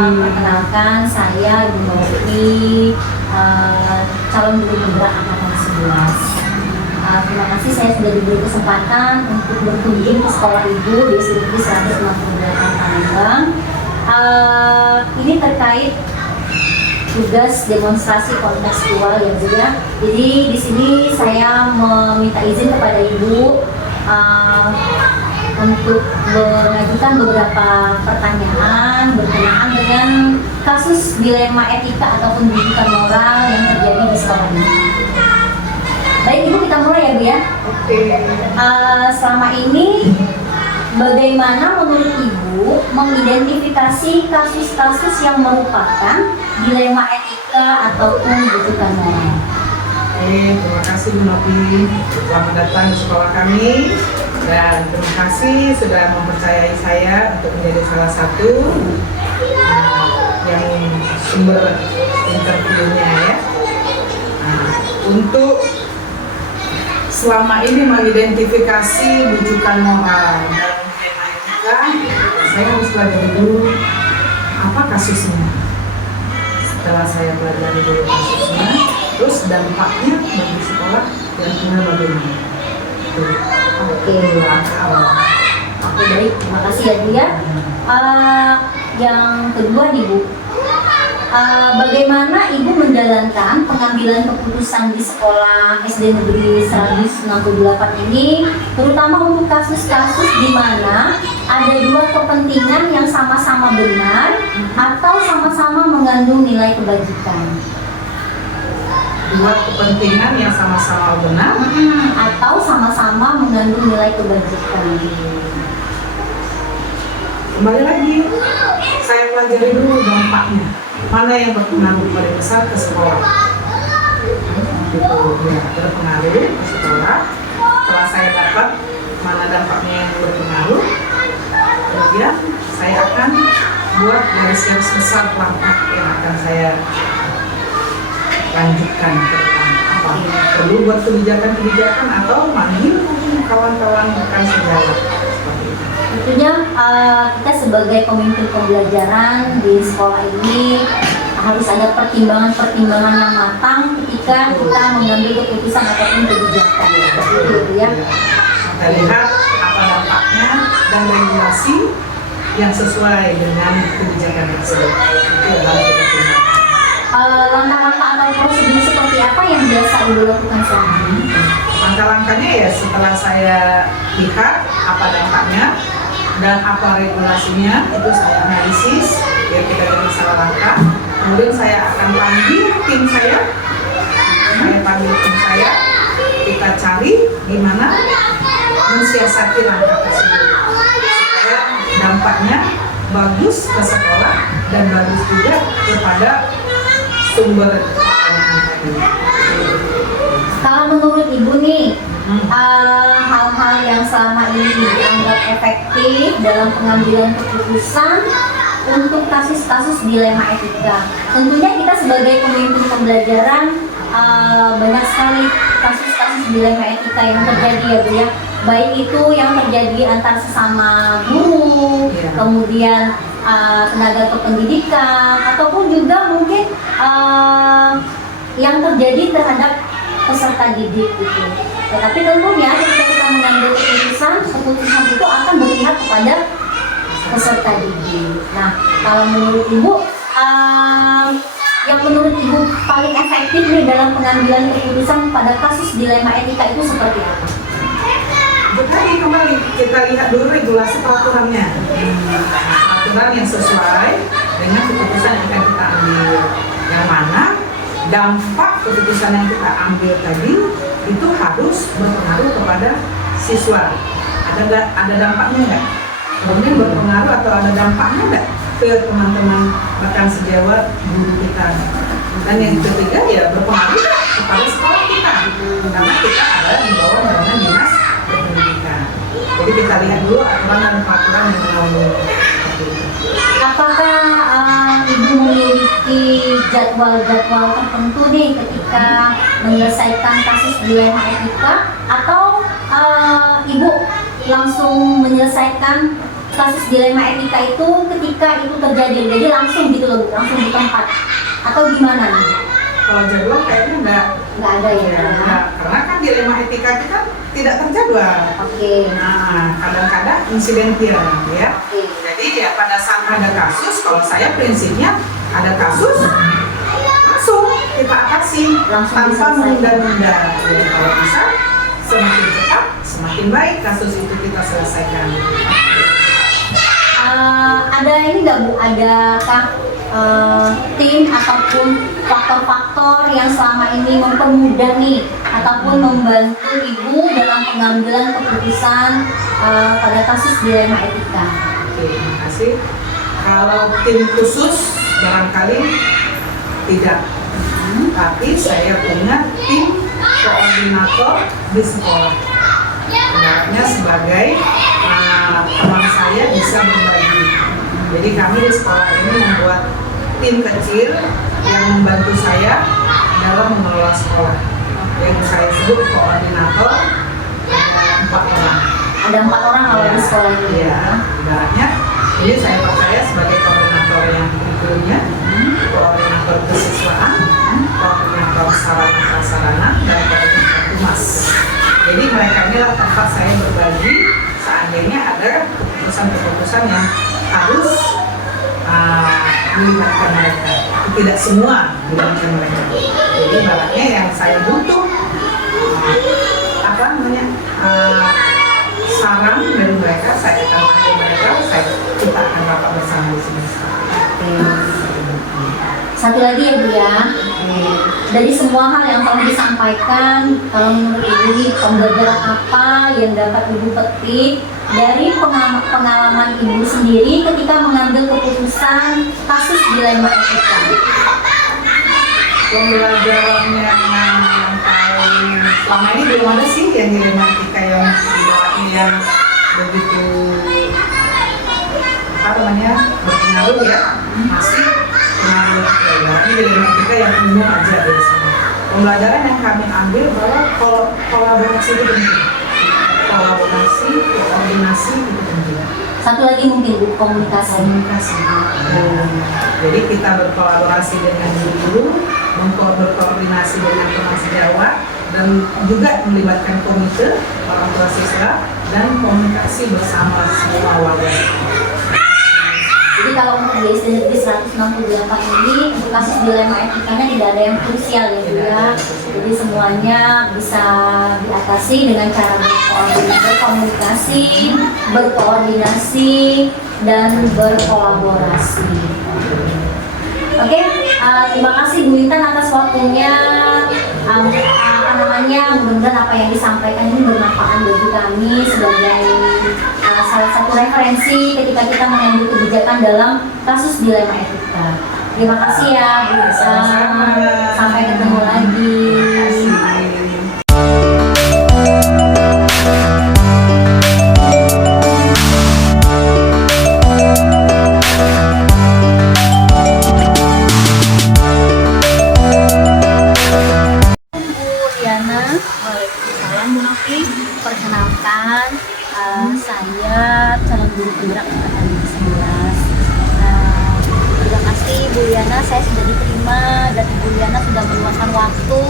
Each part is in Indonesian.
Perkenalkan, saya Ibu Novi, calon guru penggerak angkatan 11. Terima kasih saya sudah diberi kesempatan untuk berkunjung ke sekolah Ibu di SD 168 Palembang. Ini terkait tugas demonstrasi kontekstual ya Bu ya. Jadi di sini saya meminta izin kepada Ibu untuk mengajukan beberapa pertanyaan berkenaan dengan kasus dilema etika ataupun pendidikan moral yang terjadi di sekolah ini. Baik Ibu, kita mulai ya Bu ya. Oke. Selama ini bagaimana menurut Ibu mengidentifikasi kasus-kasus yang merupakan dilema etika ataupun pendidikan moral? Terima kasih Bu Novi, selamat datang di sekolah kami dan terima kasih sudah mempercayai saya untuk menjadi salah satu yang sumber interviewnya ya. Untuk selama ini mengidentifikasi rujukan moral dalam tema etika, saya harus pelajari dulu apa kasusnya. Setelah saya pelajari dulu kasusnya, terus dampaknya bagi sekolah dan kemudian bagaimana. Oke, baik, terima kasih ya Bu ya. Yang kedua nih Bu, bagaimana Ibu menjalankan pengambilan keputusan di sekolah SD Negeri 168 ini, terutama untuk kasus-kasus di mana ada dua kepentingan yang sama-sama benar atau sama-sama mengandung nilai kebajikan? Dua kepentingan yang sama-sama benar atau sama-sama mengandung nilai kebajikan. Kembali lagi, saya pelajari dulu dampaknya. Mana yang berpengaruh paling besar ke sekolah? Itu ya, berpengaruh ke sekolah. Setelah saya dapat mana dampaknya yang berpengaruh, kemudian saya akan buat garis-garis besar langkah yang akan saya lanjutkan ke depan. Apa perlu buat kebijakan-kebijakan atau manggil kawan-kawan rekan sejawat seperti itu. Tentunya kita sebagai pemimpin pembelajaran di sekolah ini harus ada pertimbangan-pertimbangan yang matang ketika kita mengambil keputusan ataupun kebijakan seperti itu ya. Kita lihat apa dampaknya dan regulasi yang sesuai dengan kebijakan tersebut. Itu adalah pertimbangan. Langkah-langkah atau prosedur seperti apa yang biasa Ibu lakukan selama ini? Langkah-langkahnya ya setelah saya lihat apa dampaknya dan apa regulasinya, itu saya analisis biar kita jadi salah langkah. Kemudian saya akan panggil tim saya, kita cari gimana mensiasati langkah tersebut supaya dampaknya bagus ke sekolah dan bagus juga kepada sumber pertanyaan tadi. Kalau menurut Ibu nih, hal-hal yang selama ini dianggap efektif dalam pengambilan keputusan untuk kasus-kasus dilema etika. Tentunya kita sebagai pemimpin pembelajaran banyak sekali kasus-kasus dilema etika yang terjadi ya Bu ya. Baik itu yang terjadi antar sesama guru, kemudian tenaga kependidikan, ataupun juga mungkin yang terjadi terhadap peserta didik gitu. Tetapi tentunya ketika kita mengambil keputusan itu akan berpihak kepada peserta didik. Nah, kalau menurut Ibu, yang menurut Ibu paling efektif nih dalam pengambilan keputusan pada kasus dilema etika itu seperti apa? Tadi kembali kita lihat dulu regulasi peraturannya, peraturan yang sesuai dengan keputusan yang akan kita ambil, yang mana dampak keputusan yang kita ambil tadi itu harus berpengaruh kepada siswa. Ada dampaknya nggak? Kemudian berpengaruh atau ada dampaknya nggak ke teman-teman rekan sejawat guru kita? Dan yang ketiga ya berpengaruh kepada sekolah kita, karena kita ada di bawah naungan dinas pendidikan. Jadi kita lihat dulu aturan dan peraturan yang menaungi. Apakah Ibu memiliki jadwal-jadwal tertentu nih ketika menyelesaikan kasus dilema etika, atau Ibu langsung menyelesaikan kasus-kasus dilema etika itu ketika itu terjadi, jadi langsung gitu loh, langsung di tempat atau gimana nih? Kalau jadwal kayaknya Nggak ada ya? enggak, karena kan dilema etika kita tidak terjadwal. Oke. Nah, kadang-kadang insidentil ya. Oke. Jadi ya pada saat ada kasus, kalau saya prinsipnya ada kasus langsung kita atasi Langsung tanpa diselesaikan. menunda-nunda. Ya, kalau bisa semakin cepat semakin baik kasus itu kita selesaikan. Ada ini nggak Bu? Adakah tim ataupun faktor-faktor yang selama ini mempermudah nih ataupun membantu Ibu dalam pengambilan keputusan pada kasus dilema etika? Oke, terima kasih. Kalau tim khusus barangkali tidak, tapi saya punya tim koordinator di sekolah. Ibaratnya sebagai teman saya bisa berbagi. Jadi kami di sekolah ini membuat tim kecil yang membantu saya dalam mengelola sekolah. Yang saya sebut koordinator, ada 4 orang. Ada 4 orang kalau di sekolah ini. Iya, ibaratnya jadi saya percaya sebagai koordinator yang berikutnya, koordinator kesiswaan, koordinator sarana prasarana, dan koordinator humas. Jadi mereka inilah tempat saya berbagi seandainya ada keputusan-keputusan yang harus melibatkan mereka. Tidak semua melibatkan mereka. Jadi ibaratnya yang saya butuh saran dari mereka, saya akan panggil mereka, kita akan rapat bersama di sini. Satu lagi ya Bu ya, dari semua hal yang telah disampaikan, kalau menurut Ibu nih, pembelajaran apa yang dapat Ibu petik dari pengalaman Ibu sendiri ketika mengambil keputusan kasus dilema etika? Pembelajaran yang paling selama ini belum ada sih yang dilema etika yang ibaratnya yang begitu berpengaruh ya, masih pengaruh ibaratnya dilema etika yang umum aja biasanya. Pembelajaran yang kami ambil bahwa kolaborasi itu penting, koordinasi itu penting. Satu lagi mungkin Bu, komunikasi. Jadi kita berkolaborasi dengan guru, berkoordinasi dengan teman sejawat, dan juga melibatkan komite orang tua siswa dan komunikasi bersama semua warga. Jadi kalau untuk di SD Negeri 168 ini untuk kasus dilema etikanya tidak ada yang krusial ya Bu ya. Jadi semuanya bisa diatasi dengan cara berkomunikasi, berkoordinasi, dan berkolaborasi. Oke, terima kasih Bu Intan atas waktunya. Mudah-mudahan apa yang disampaikan ini bermanfaat bagi kami sebagai salah satu referensi ketika kita mengambil kebijakan dalam kasus dilema etika. Terima kasih ya Bu Intan. Sampai ketemu lagi. Perkenalkan, saya calon guru penggerak angkatan 11. Terima kasih Bu Liana, saya sudah diterima dan Bu Liana sudah meluangkan waktu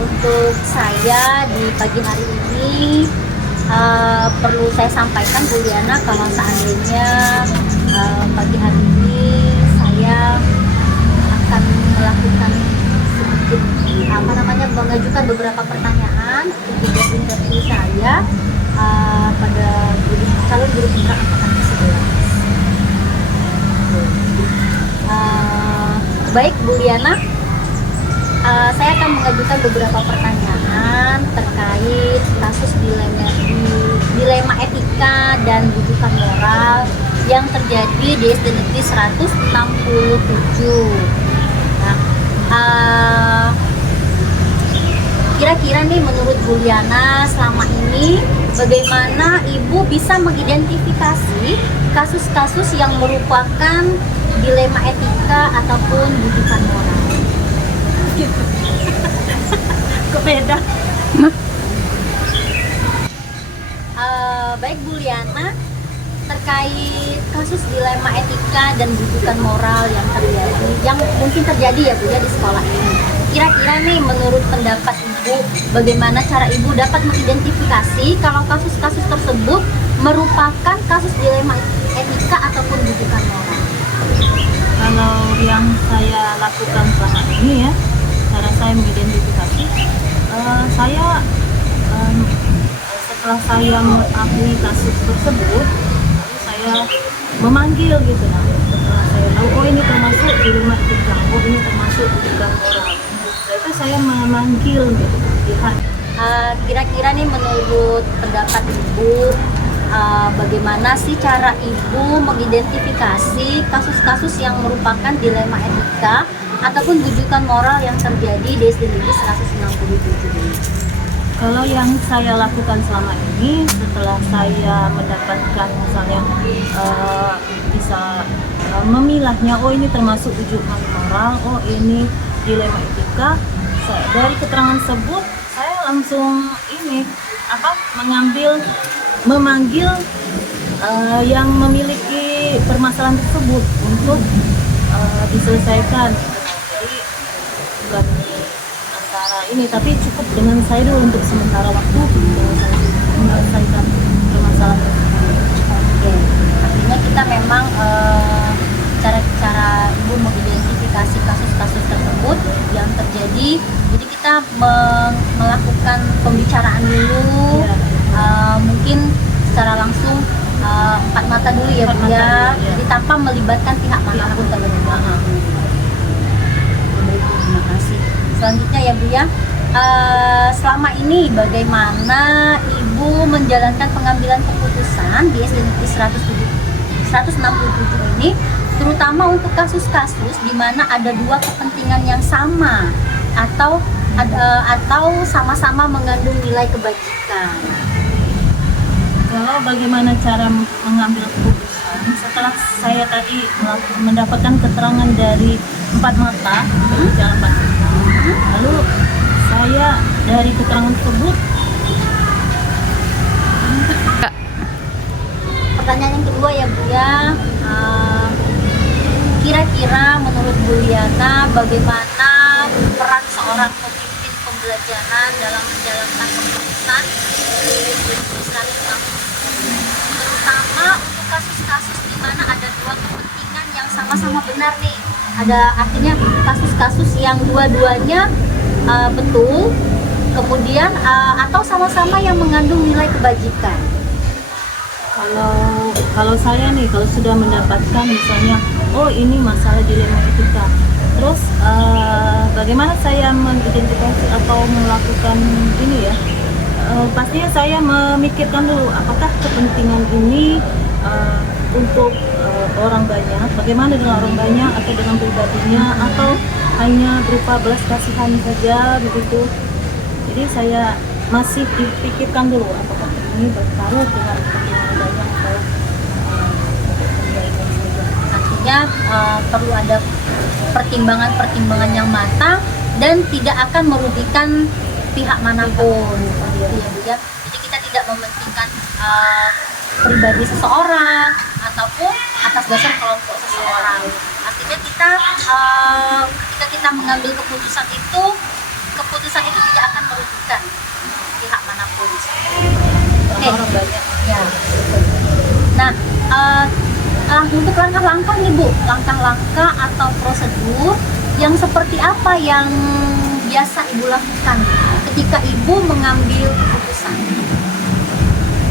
untuk saya di pagi hari ini. Perlu saya sampaikan Bu Liana kalau seandainya pagi hari ini saya akan melakukan mengajukan beberapa pertanyaan untuk interview saya pada calon guru penggerak angkatan 11. Baik Bu Liana, saya akan mengajukan beberapa pertanyaan terkait kasus dilema etika dan rujukan moral yang terjadi di SD Negeri 167. Kira-kira nih menurut Bu Liana selama ini bagaimana Ibu bisa mengidentifikasi kasus-kasus yang merupakan dilema etika ataupun rujukan moral? Kok beda? Baik Bu Liana, terkait kasus dilema etika dan rujukan moral yang mungkin terjadi ya Bu ya di sekolah ini. Kira-kira nih menurut pendapat Ibu, bagaimana cara Ibu dapat mengidentifikasi kalau kasus-kasus tersebut merupakan kasus dilema etika ataupun rujukan moral? Kalau yang saya lakukan selama ini ya, cara saya mengidentifikasi, saya setelah saya mengakui kasus tersebut, lalu saya memanggil gitu. Nah, setelah saya tahu oh ini termasuk dilema etika, oh ini termasuk rujukan moral, setelah itu saya memanggil gitu pihak. Kira-kira nih menurut pendapat Ibu, bagaimana sih cara Ibu mengidentifikasi kasus-kasus yang merupakan dilema etika ataupun rujukan moral yang terjadi di SD Negeri 167 ini? Kalau yang saya lakukan selama ini, setelah saya mendapatkan misalnya bisa memilahnya, oh ini termasuk rujukan moral, oh ini dilema etika, dari keterangan tersebut saya langsung memanggil yang memiliki permasalahan tersebut untuk diselesaikan. Jadi bukan antara ini, tapi cukup dengan saya dulu untuk sementara waktu menyelesaikan permasalahan tersebut. Oke, artinya kita memang cara Ibu mengidentifikasi kasus-kasus tersebut yang terjadi. Jadi kita melakukan pembicaraan dulu, mungkin secara langsung empat mata dulu ya Bu ya. Jadi tanpa melibatkan pihak manapun terlebih dahulu. Terima kasih. Selanjutnya ya Bu ya, selama ini bagaimana Ibu menjalankan pengambilan keputusan di SD Negeri 167 ini, terutama untuk kasus-kasus di mana ada dua kepentingan yang sama atau sama-sama mengandung nilai kebajikan? Kalau bagaimana cara mengambil keputusan, setelah saya tadi mendapatkan keterangan dari empat mata, jalan empat mata, lalu saya dari keterangan tersebut. Pertanyaan yang kedua ya Bu ya, kira-kira menurut Bu Liana bagaimana peran seorang pemimpin pembelajaran dalam menjalankan keputusan di Islam, terutama untuk kasus-kasus di mana ada dua kepentingan yang sama-sama benar nih, ada artinya kasus-kasus yang dua-duanya betul, kemudian atau sama-sama yang mengandung nilai kebajikan. Kalau saya nih, kalau sudah mendapatkan misalnya, oh ini masalah dilema etika, terus bagaimana saya mengidentifikasi atau melakukan ini ya, pastinya saya memikirkan dulu apakah kepentingan ini untuk orang banyak, bagaimana dengan orang banyak atau dengan pribadinya, atau hanya berupa belas kasihan saja begitu. Jadi saya masih dipikirkan dulu apakah ini bertaruh dengan kepentingan banyak atau kebaikan saja. Artinya perlu ada pertimbangan-pertimbangan yang matang dan tidak akan merugikan pihak manapun. Ya. Jadi kita tidak mementingkan pribadi seseorang ataupun atas dasar kelompok seseorang. Artinya kita ketika kita mengambil keputusan itu tidak akan merugikan pihak manapun. Oke. Orang banyak. Ya. Nah, untuk langkah-langkah nih Bu, langkah-langkah atau prosedur yang seperti apa yang biasa Ibu lakukan ketika Ibu mengambil keputusan?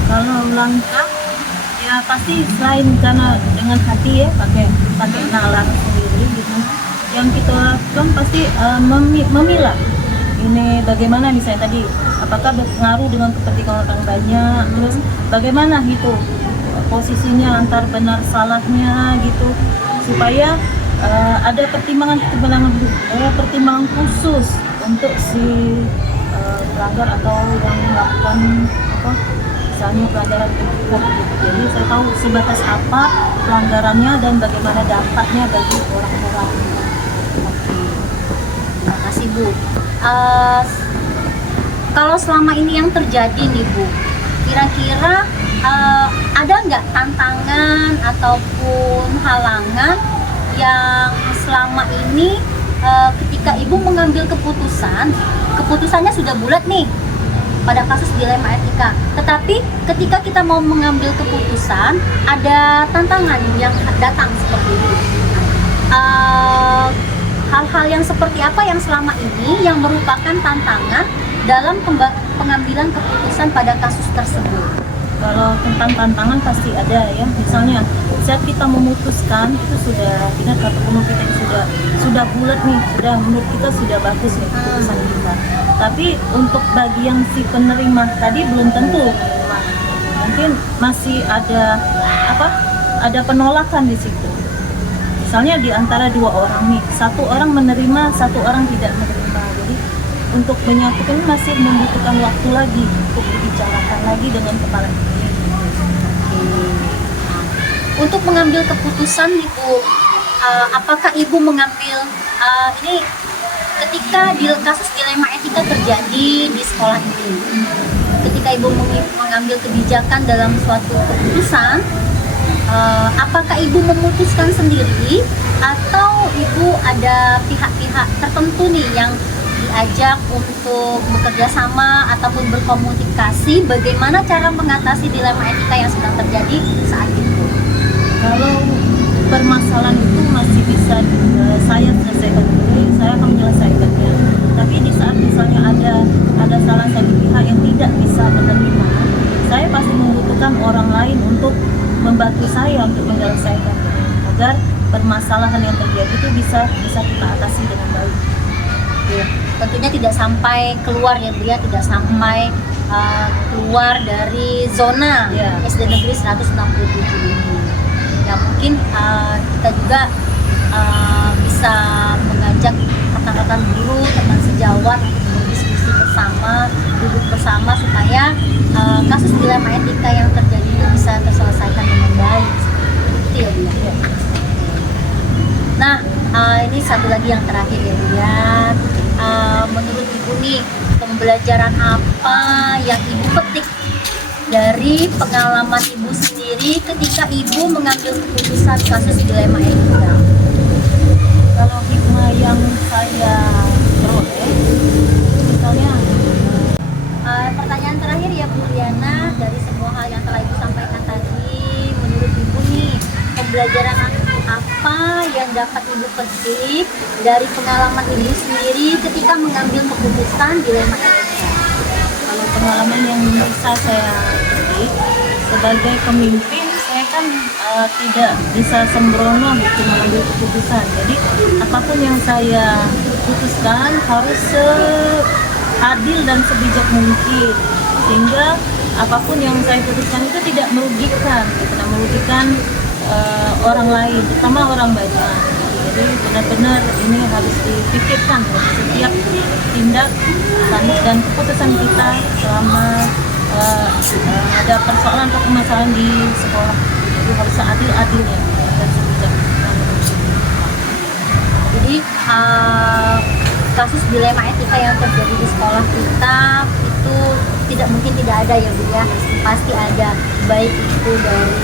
Kalau langkah ya pasti selain karena dengan hati ya, pakai nalar sendiri gitu. Yang kita lakukan pasti memilah. Ini bagaimana misalnya tadi, apakah berpengaruh dengan kepentingan orang banyak, terus bagaimana itu posisinya antar benar salahnya gitu, supaya ada pertimbangan khusus untuk si pelanggar atau yang melakukan misalnya pelanggaran etika gitu. Jadi saya tahu sebatas apa pelanggarannya dan bagaimana dampaknya bagi orang-orang. Terima kasih Bu. Kalau selama ini yang terjadi nih Bu, kira-kira ada nggak tantangan ataupun halangan yang selama ini ketika ibu mengambil keputusannya sudah bulat nih pada kasus dilema etika, tetapi ketika kita mau mengambil keputusan ada tantangan yang datang seperti itu. Hal-hal yang seperti apa yang selama ini yang merupakan tantangan dalam pengambilan keputusan pada kasus tersebut? Kalau tentang tantangan pasti ada ya. Misalnya saat kita memutuskan itu sudah ingat kata penuh kita sudah bulat nih, menurut kita sudah bagus nih keputusan kita. Tapi untuk bagi yang si penerima tadi belum tentu. Mungkin masih ada penolakan di situ. Misalnya di antara dua orang nih, satu orang menerima, satu orang tidak menerima. Jadi untuk menyatukan masih membutuhkan waktu lagi untuk dibicarakan lagi dengan kepala diri. Untuk mengambil keputusan Ibu, apakah Ibu mengambil ini ketika kasus dilema etika terjadi di sekolah ini, ketika Ibu mengambil kebijakan dalam suatu keputusan, apakah Ibu memutuskan sendiri atau Ibu ada pihak-pihak tertentu nih yang diajak untuk bekerja sama ataupun berkomunikasi bagaimana cara mengatasi dilema etika yang sedang terjadi saat itu? Kalau permasalahan itu masih bisa saya selesaikan sendiri, saya akan menyelesaikannya. Tapi di saat misalnya ada salah satu pihak yang tidak bisa menerima, saya pasti membutuhkan orang lain untuk membantu saya untuk menyelesaikan agar permasalahan yang terjadi itu bisa kita atasi dengan baik. Ya, tentunya tidak sampai keluar ya Bu ya, tidak sampai keluar dari zona SD Negeri 167 ini. Ya mungkin kita juga bisa mengajak rekan-rekan guru, teman sejawat untuk berdiskusi bersama, duduk bersama supaya kasus dilema etika yang terjadi itu bisa terselesaikan dengan baik. Itu ya Bu ya. Nah, ini satu lagi yang terakhir ya Bu ya. Menurut Ibu nih, pembelajaran apa yang Ibu petik dari pengalaman Ibu sendiri ketika Ibu mengambil keputusan kasus dilema etika? Kalau hikmah yang saya peroleh, misalnya pertanyaan terakhir ya Bu Liana, dari semua hal yang telah Ibu sampaikan tadi, menurut Ibu nih, pembelajaran apa yang dapat Ibu petik dari pengalaman Ibu sendiri ketika mengambil keputusan dilema etika? kalau pengalaman yang bisa saya petik sebagai pemimpin, saya kan tidak bisa sembrono gitu mengambil keputusan. Jadi apapun yang saya putuskan harus seadil dan sebijak mungkin, sehingga apapun yang saya putuskan itu tidak merugikan orang lain, terutama orang banyak. Jadi benar-benar ini harus dipikirkan setiap tindak dan keputusan kita selama ada persoalan atau permasalahan di sekolah. Jadi harus seadil-adilnya dan sebijak. Jadi kasus dilema etika yang terjadi di sekolah kita itu tidak mungkin tidak ada ya Bu ya, pasti ada, baik itu dari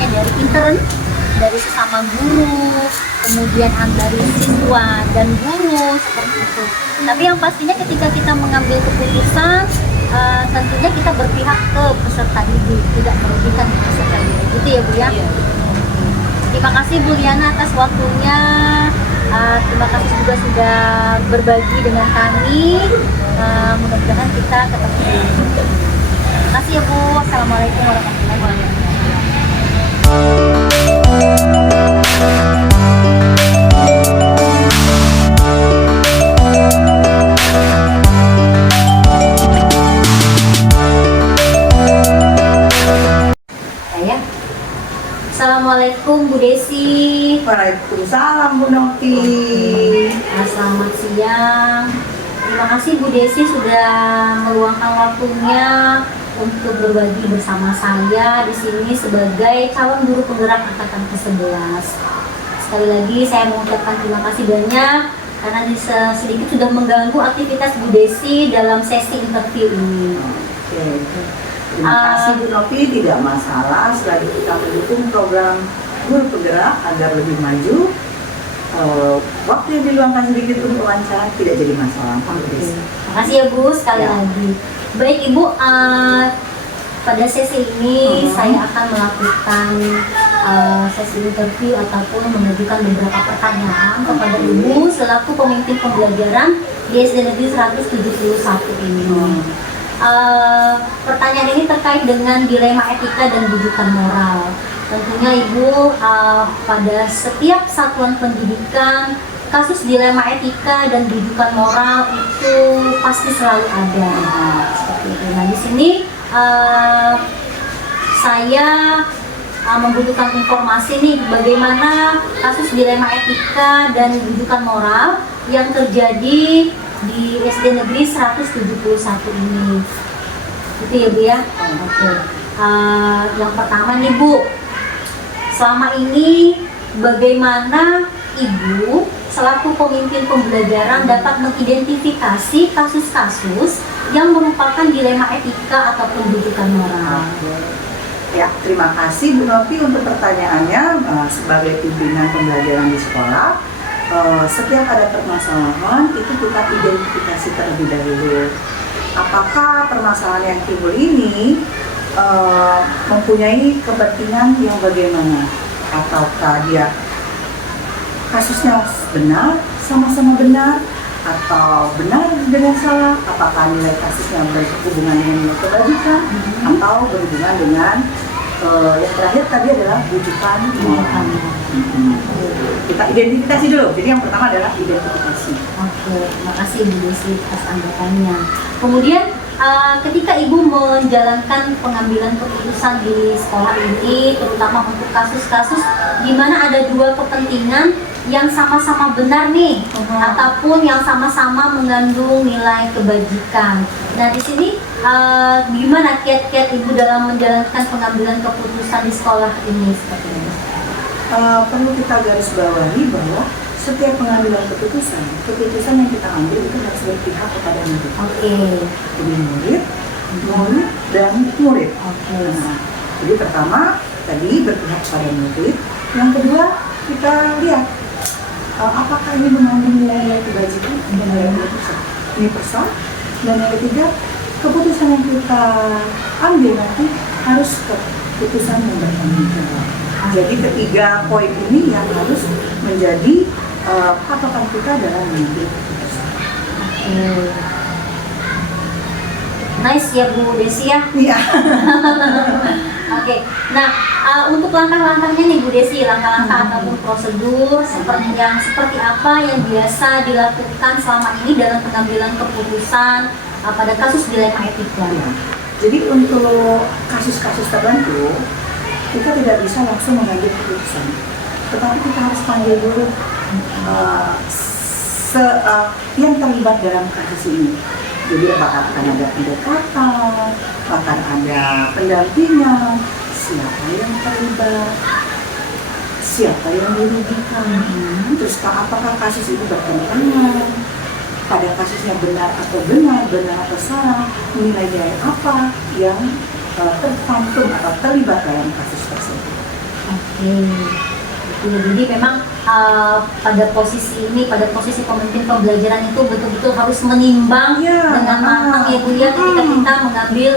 dari intern, dari sesama guru, kemudian dari siswa dan guru seperti itu. Tapi yang pastinya ketika kita mengambil keputusan, tentunya kita berpihak ke peserta didik, tidak merugikan peserta didik. Gitu ya Bu ya. Terima kasih Bu Liana atas waktunya. Terima kasih juga sudah berbagi dengan kami. Mudah-mudahan kita ketemu. Terima kasih ya Bu. Assalamualaikum warahmatullahi wabarakatuh. Assalamualaikum Bu Desi. Waalaikumsalam Bu Noki. Selamat siang. Terima kasih Bu Desi sudah meluangkan waktunya untuk berbagi bersama saya di sini sebagai calon guru penggerak angkatan ke-11. Sekali lagi saya mengucapkan terima kasih banyak karena sedikit sudah mengganggu aktivitas Bu Desi dalam sesi interview ini. Terima kasih Bu Novi, tidak masalah selagi kita mendukung program Guru Penggerak agar lebih maju. Waktu yang diluangkan sedikit untuk wawancara tidak jadi masalah. Terima kasih ya Bu, sekali Ya. lagi. Baik Ibu, pada sesi ini saya akan melakukan sesi interview ataupun mengajukan beberapa pertanyaan kepada Ibu selaku pemimpin pembelajaran di SD Negeri 171 ini. Pertanyaan ini terkait dengan dilema etika dan rujukan moral. Tentunya Ibu, pada setiap satuan pendidikan, kasus dilema etika dan rujukan moral itu pasti selalu ada. Seperti itu. Nah, di sini saya membutuhkan informasi nih bagaimana kasus dilema etika dan rujukan moral yang terjadi di SD Negeri 171 ini. Itu ya Bu ya? Oke. Yang pertama nih Bu, selama ini bagaimana Ibu selaku pemimpin pembelajaran dapat mengidentifikasi kasus-kasus yang merupakan dilema etika ataupun rujukan moral? Ya, terima kasih Bu Novi untuk pertanyaannya. Sebagai pimpinan pembelajaran di sekolah, setiap ada permasalahan itu kita identifikasi terlebih dahulu. Apakah permasalahan yang timbul ini mempunyai kepentingan yang bagaimana? Ataukah dia kasusnya benar, sama-sama benar, atau benar dengan salah? Apakah nilai kasusnya berhubungan dengan nilai kebajikan, atau berhubungan dengan yang terakhir tadi adalah rujukan moral. Kita identifikasi dulu. Jadi yang pertama adalah identifikasi. Oke, terima kasih Bu Desi atas anggapannya. Kemudian ketika Ibu menjalankan pengambilan keputusan di sekolah ini, terutama untuk kasus-kasus di mana ada dua kepentingan yang sama-sama benar nih, ataupun yang sama-sama mengandung nilai kebajikan. Nah, di sini gimana kiat-kiat Ibu dalam menjalankan pengambilan keputusan di sekolah ini seperti ini? Perlu kita garis bawahi bahwa setiap pengambilan keputusan yang kita ambil itu harus berpihak kepada murid. Oke. Jadi murid dan murid. Oke. Nah, jadi pertama tadi berpihak kepada murid. Yang kedua kita lihat apakah ini mengandung nilai-nilai kebajikan dan nilai universal. Dan yang ketiga, keputusan yang kita ambil nanti harus keputusan yang bertanggung jawab. Jadi ketiga poin ini yang harus menjadi patokan kita dalam mengambil keputusan. Nice ya Bu Desi ya. Iya. Oke. Nah, untuk langkah-langkahnya nih Bu Desi, langkah-langkah ataupun prosedur seperti apa yang biasa dilakukan selama ini dalam pengambilan keputusan pada kasus dilema etika? Jadi untuk kasus-kasus tertentu kita tidak bisa langsung mengambil keputusan, tetapi kita harus panggil dulu yang terlibat dalam kasus ini. Jadi apakah akan ada pendekatan, akan ada pendampingan, siapa yang terlibat, siapa yang dirugikan, terus apakah kasus itu bertentangan, pada kasusnya benar atau salah, nilai-nilai apa yang tercantum atau terlibat dalam kasus tersebut. Oke. Jadi memang pada posisi pemimpin pembelajaran itu betul-betul harus menimbang dengan matang ya Bu ya ketika kita mengambil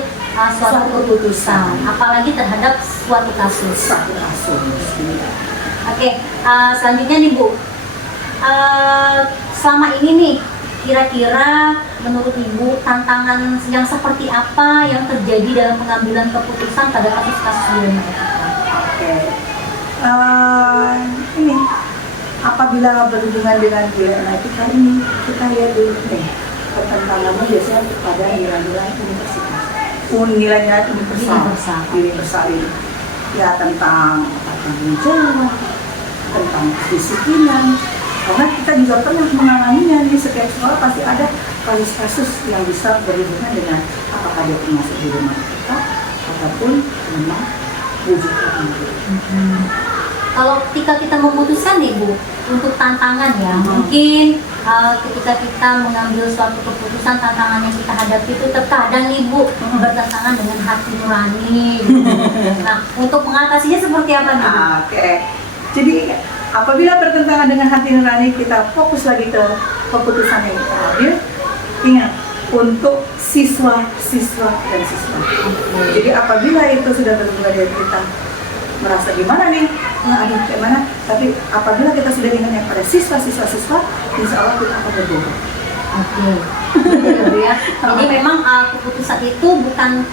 suatu keputusan, apalagi terhadap suatu kasus. Oke, selanjutnya nih Bu, selama ini nih kira-kira menurut Ibu tantangan yang seperti apa yang terjadi dalam pengambilan keputusan pada kasus-kasus dilema etika? Oke. Ini apabila berhubungan dengan dilema etika ini, kita lihat dulu nih pertentangannya biasanya kepada nilai-nilai universitas, nilai-nilai universal ini, ya tentang tanggung jawab, tentang kedisiplinan. Karena kita juga pernah mengalaminya di setiap sekolah pasti ada kasus-kasus yang bisa berhubungan dengan apakah dia termasuk dilema etika ataupun memang rujukan. kalau ketika kita memutuskan nih Bu, untuk tantangan ya, mungkin ketika kita mengambil suatu keputusan, tantangan yang kita hadapi itu terkadang nih Bu bertentangan dengan hati nurani. Nah, untuk mengatasinya seperti apa nih Bu? Oke. Jadi apabila bertentangan dengan hati nurani, kita fokus lagi ke keputusan yang kita ambil. Ingat, untuk siswa dan siswa. Jadi apabila itu sudah berubah dari kita merasa gimana nih, aduh kayak mana, tapi apabila kita sudah ingat yang pada siswa, insya Allah kita akan berubah. Oke. Gitu ya. Jadi memang keputusan itu bukan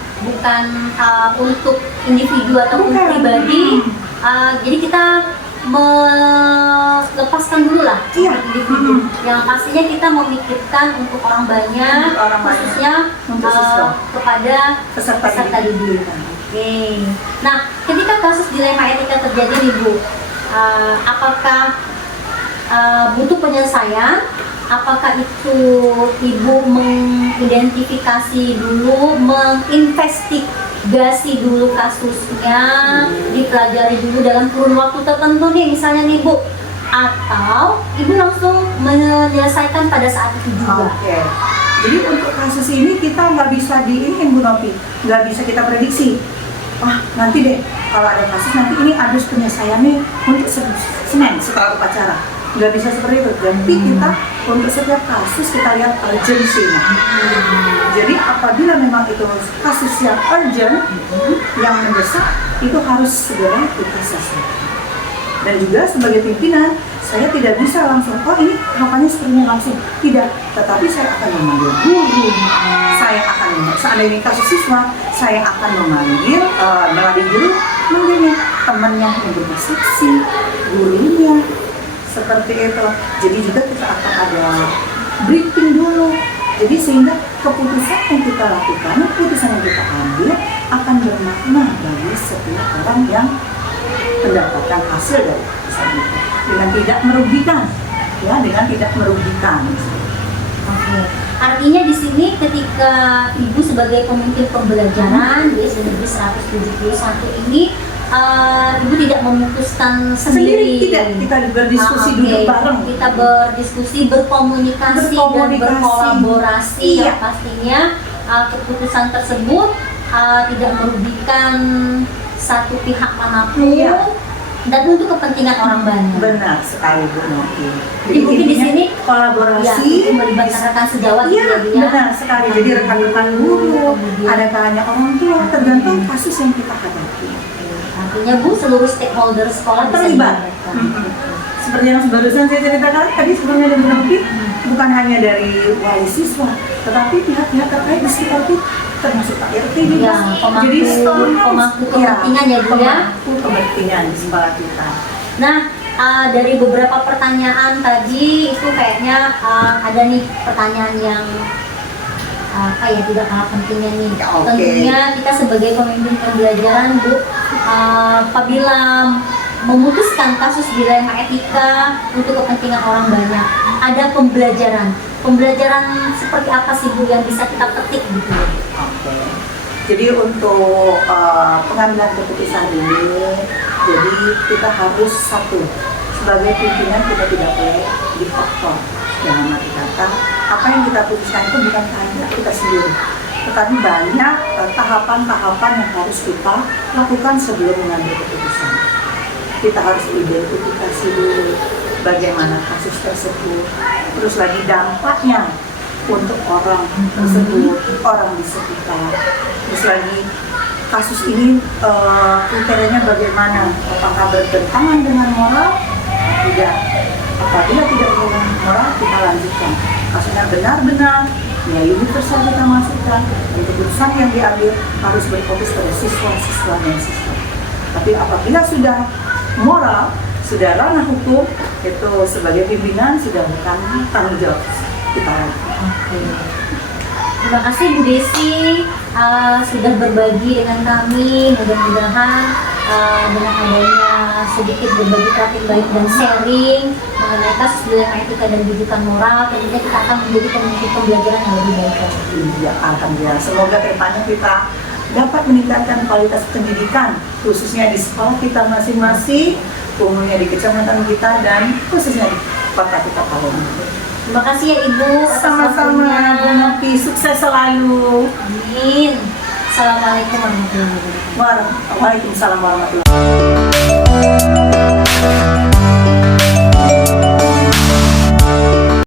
untuk individu atau Bukan. pribadi. Jadi kita melepaskan dulu lah Iya. individu. Yang pastinya kita memikirkan untuk orang banyak, Untuk orang banyak. khususnya Untuk siswa. kepada peserta didik. Oke. Nah, ketika kasus dilema etika terjadi nih Bu, apakah butuh penyelesaian? Apakah itu Ibu mengidentifikasi dulu, menginvestigasi dulu kasusnya, dipelajari dulu dalam kurun waktu tertentu nih, misalnya nih Bu, atau Ibu langsung menyelesaikan pada saat itu juga? Oke. Jadi untuk kasus ini kita nggak bisa diinin Bu Novi, nggak bisa kita prediksi. Wah nanti deh kalau ada kasus nanti ini harus penyelesaiannya untuk Senin setelah upacara. Nggak bisa seperti itu. Jadi kita untuk setiap kasus kita lihat urgensinya. Jadi apabila memang itu kasus yang urgent, yang mendesak, itu harus segera kita selesaikan. Dan juga sebagai pimpinan, saya tidak bisa langsung, oh ini harapannya sepertinya langsung. Tidak, tetapi saya akan memanggil guru, saya akan, seandainya kasus siswa, saya akan memanggil, melalui guru, manggilnya temannya yang bersaksi, gurunya, seperti itu. Jadi juga kita akan ada briefing dulu. Jadi sehingga keputusan yang kita lakukan, keputusan yang kita ambil akan bermakna bagi setiap orang yang mendapatkan hasil dari keputusan itu dengan tidak merugikan, ya, dengan tidak merugikan. Oke. Artinya di sini ketika Ibu sebagai pemimpin pembelajaran di SD 171 ini, Ibu tidak memutuskan sendiri. Tidak, kita berdiskusi duduk bareng. Kita berdiskusi, berkomunikasi dan berkolaborasi. Iya. Yang pastinya keputusan tersebut tidak merugikan satu pihak manapun. Iya. Dan untuk kepentingan orang banyak. Benar sekali Bu Novi. Jadi mungkin di intinya sini kolaborasi, ya, melibatkan rekan sejawat iya, gitu ya. benar sekali. Jadi rekan-rekan guru, ada kalanya orang tua, tergantung kasus yang kita hadapi. Artinya Bu, seluruh stakeholder sekolah bisa Terlibat. dilibatkan. Seperti yang barusan saya ceritakan tadi sebelumnya dari Bu Novi, bukan hanya dari wali siswa, tetapi pihak-pihak terkait di sekitar kita, termasuk Pak RT juga. Ya, pemangku kepentingan ya Bu ya. Pemangku kepentingan di sekolah kita. Nah, dari beberapa pertanyaan tadi itu kayaknya ada nih pertanyaan yang kayak tidak kalah pentingnya nih. Oke. Tentunya kita sebagai pemimpin pembelajaran Bu, apabila memutuskan kasus dilema etika untuk kepentingan orang banyak, ada pembelajaran seperti apa sih Bu yang bisa kita petik gitu? Oke. Jadi untuk pengambilan keputusan ini, jadi kita harus satu, sebagai pimpinan kita tidak boleh difaktor. Dalam arti kata, apa yang kita putuskan itu bukan hanya kita sendiri, tetapi banyak tahapan-tahapan yang harus kita lakukan sebelum mengambil keputusan. Kita harus identifikasi dulu bagaimana kasus tersebut, terus lagi dampaknya untuk orang tersebut, orang di sekitar, terus lagi kasus ini kriterianya bagaimana, apakah bertentangan dengan moral? Tidak. Apabila tidak dengan moral, kita lanjutkan. Kasusnya benar-benar nilai universal kita masukkan, dan keputusan yang diambil harus berfokus pada siswa dan siswa. Tapi apabila sudah moral, sudah ranah hukum, itu sebagai pimpinan sudah bukan tanggung jawab kita. Oke. Terima kasih Bu Desi sudah berbagi dengan kami. Mudah-mudahan dengan adanya sedikit berbagi praktik baik dan sharing mengenai kasus dilema etika dan didikan moral, tentunya kita akan menjadi pemimpin pembelajaran yang lebih baik lagi. Iya, alhamdulillah. Semoga kedepannya kita dapat meningkatkan kualitas pendidikan, khususnya di sekolah kita masing-masing, umumnya di kecamatan kita dan khususnya di kota kita Palembang. Terima kasih ya Ibu atas Sama-sama, waktunya. Bu Novi, sukses selalu. Amin. Assalamualaikum warahmatullahi wabarakatuh. Waalaikumsalam warahmatullahi wabarakatuh.